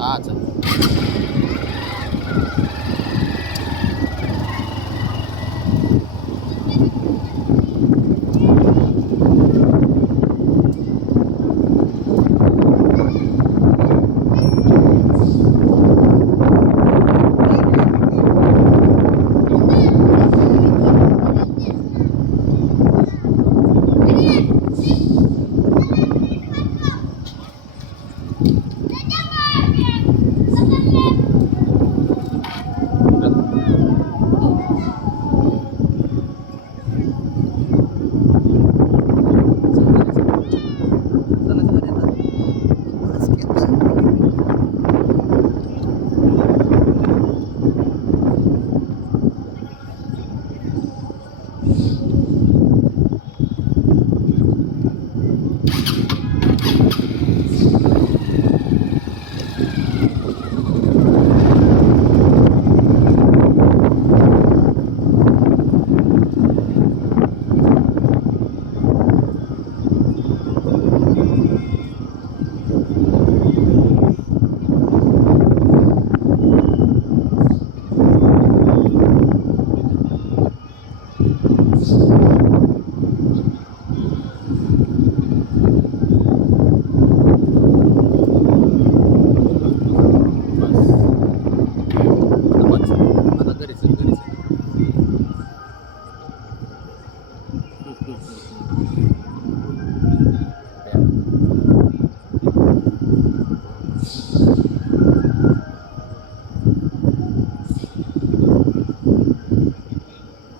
हां चल.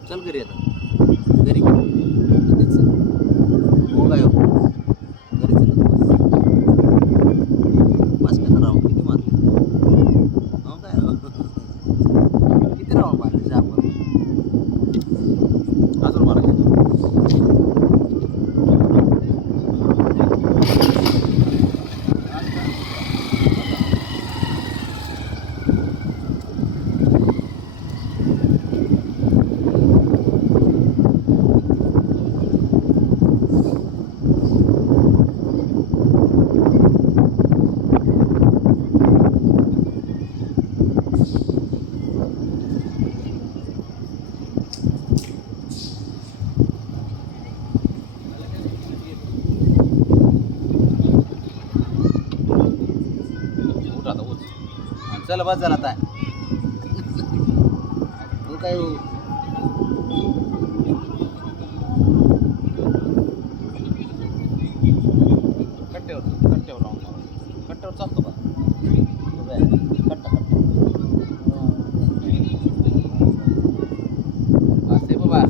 चल घरी आता. घरी हो काय हो घरी चल बस का राव किती मारले हो काय किती राव मारले आपण अजून मारायचे चल बस झाला आता तू काय कट्ट्यावर राहून कट्ट्यावर चालतो का कट्टा असे बाबा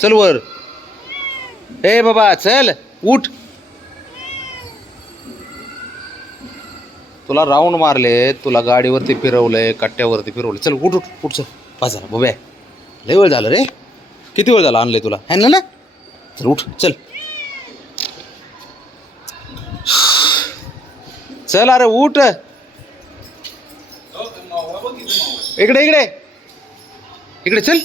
चल वर ए बाबा चल उठ तुला राऊंड मारले तुला गाडीवरती फिरवलंय कट्ट्यावरती फिरवलं चल उठ उठ उठ चल पाच झाला बाबा लय वेळ झालं रे किती वेळ झाला आणलंय तुला है ना चल उठ चल चल अरे उठ इकडे इकडे इकडे चल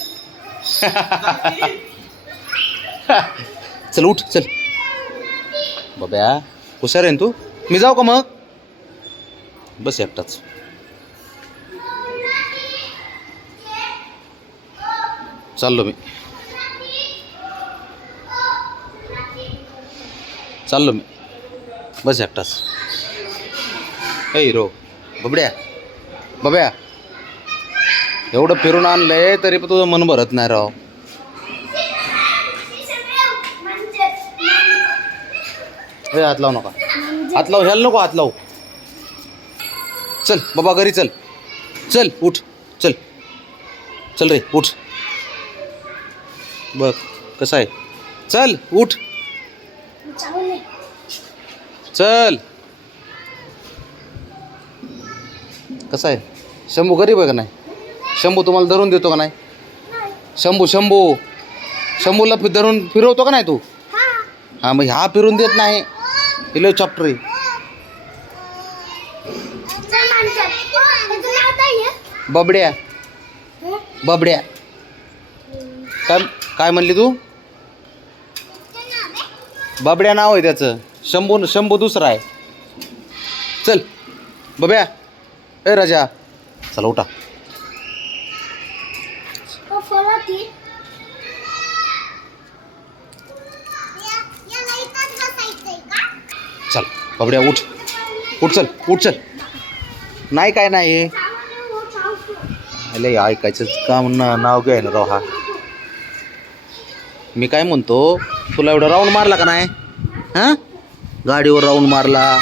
चल उठ चल बाब्या हुशार आहे ना तू मी जाऊ का मग बस एकटाच चाललो मी बस एकटाच ए रो बबड्या बाब्या एवढं फिरून आणलंय तरी पण तुझं मन भरत नाही राव हे हात लावू नका हात लावू ह्याला नको हात लावू चल बाबा घरी चल चल उठ चल चल रे उठ बघ कसं आहे चल उठ चल कसं आहे शंभू गरीब आहे का नाही शंभू तुम्हाला धरून देतो का नाही शंभूला धरून फिरवतो का नाही तू हां मग हा फिरून देत नाही हे लय चॅप्टर आहे. बबड्या बबड्या काय काय म्हणली तू? बबड्या नाव आहे त्याचं. शंभू दुसरा आहे. चल बब्या. ए राजा चला उठा. चल बबड्या उठ उठ चल उठ चल. नाही काय नाही अरे ऐकायचं का म्हणून नाव घ्याय ना राव. हा मी काय म्हणतो तुला एवढा राऊंड मारला का नाही? हां गाडीवर राऊंड मारला,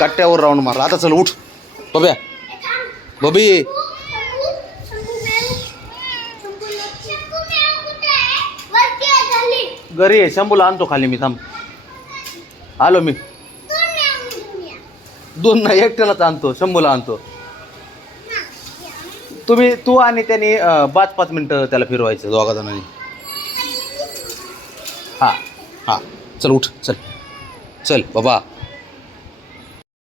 कट्ट्यावर राऊंड मारला. आता चल उठ बब्या. बबी घरी आहे. शंभूला आणतो खाली मी. थांब आलो मी. दोन नाही एकट्यालाच आणतो. शंभूला आणतो. तू आणि त्याने 5-5 मिनटं त्याला फिरवायचं दोघा जणांनी. हां हां चल उठ चल चल बाबा.